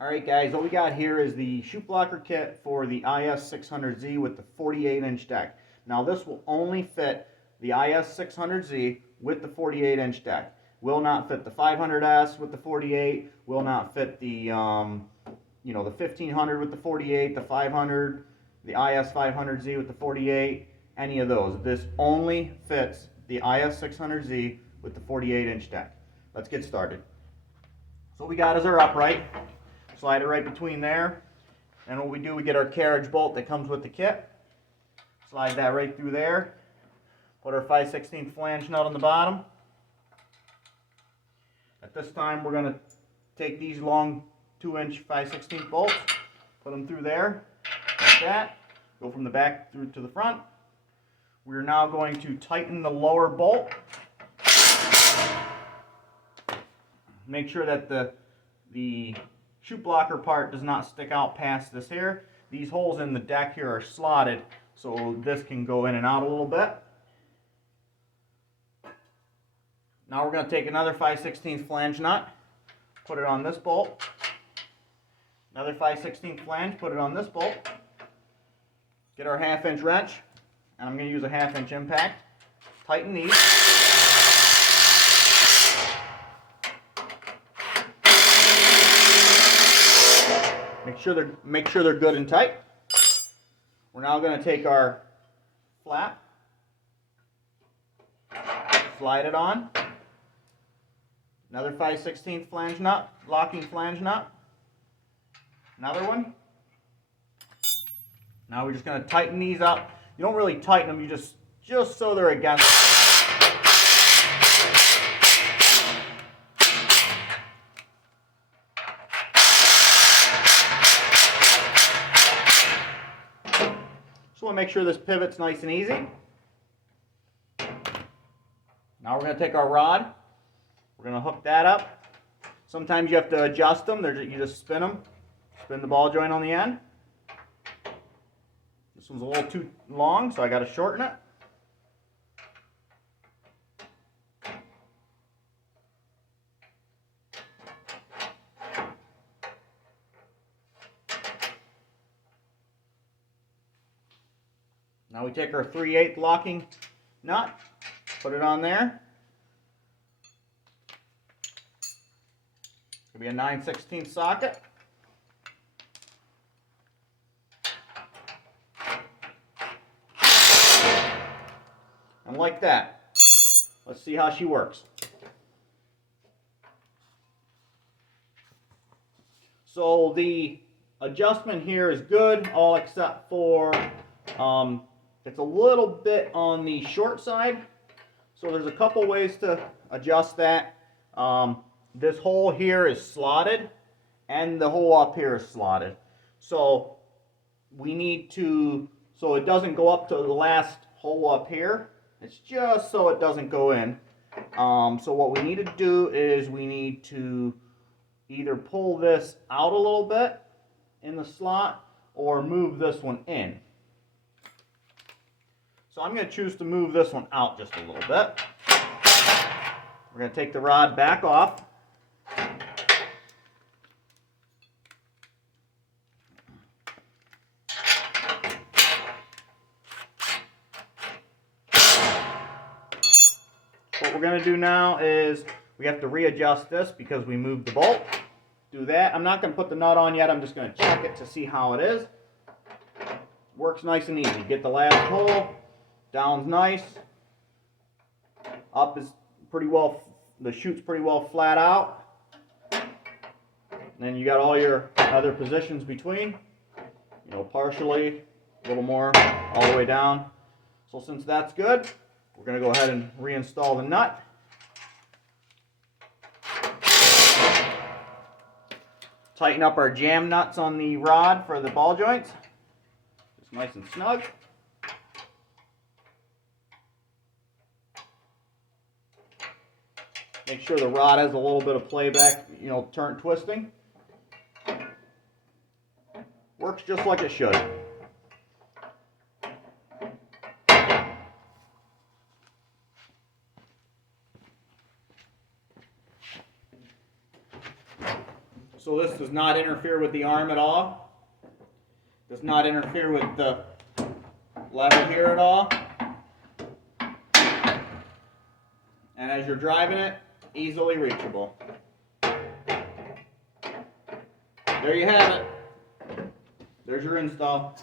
Alright guys, what we got here is the chute blocker kit for the IS600Z with the 48-inch deck. Now this will only fit the IS600Z with the 48-inch deck. Will not fit the 500S with the 48, will not fit the the 1500 with the 48, the 500, the IS500Z with the 48, any of those. This only fits the IS600Z with the 48-inch deck. Let's get started. So what we got is our upright. Slide it right between there, and what we do, we get our carriage bolt that comes with the kit, slide that right through there, put our 5/16 flange nut on the bottom. At this time we're going to take these long 2-inch 5/16 bolts, put them through there like that, go from the back through to the front. We're now going to tighten the lower bolt, make sure that the chute blocker part does not stick out past this here. These holes in the deck here are slotted, so this can go in and out a little bit. Now we're going to take another 5/16 flange nut, put it on this bolt. Another 5/16 flange, put it on this bolt. Get our 1/2-inch wrench, and I'm going to use a 1/2-inch impact. Tighten these. Make sure they're good and tight. We're now going to take our flap, slide it on. Another 5/16 flange nut, locking flange nut. Another one. Now we're just going to tighten these up. You don't really tighten them, you just so they're against. So we'll make sure this pivot's nice and easy. Now we're going to take our rod. We're going to hook that up. Sometimes you have to adjust them. You just spin them. Spin the ball joint on the end. This one's a little too long, so I got to shorten it. Now we take our 3/8 locking nut, put it on there. It'll be a 9/16 socket. And like that. Let's see how she works. So the adjustment here is good, all except for it's a little bit on the short side, so there's a couple ways to adjust that. This hole here is slotted, and the hole up here is slotted. So we need to, so it doesn't go up to the last hole up here. It's just so it doesn't go in. So what we need to do is we need to either pull this out a little bit in the slot or move this one in. So I'm going to choose to move this one out just a little bit. We're going to take the rod back off. What we're going to do now is we have to readjust this because we moved the bolt. Do that. I'm not going to put the nut on yet. I'm just going to check it to see how it is. Works nice and easy. Get the last hole. Down's nice. Up is pretty well, the chute's pretty well flat out. And then you got all your other positions between. Partially, a little more, all the way down. So since that's good, we're going to go ahead and reinstall the nut. Tighten up our jam nuts on the rod for the ball joints. Just nice and snug. Make sure the rod has a little bit of playback, turn twisting. Works just like it should. So this does not interfere with the arm at all. Does not interfere with the lever here at all. And as you're driving it, easily reachable. There you have it. There's your install.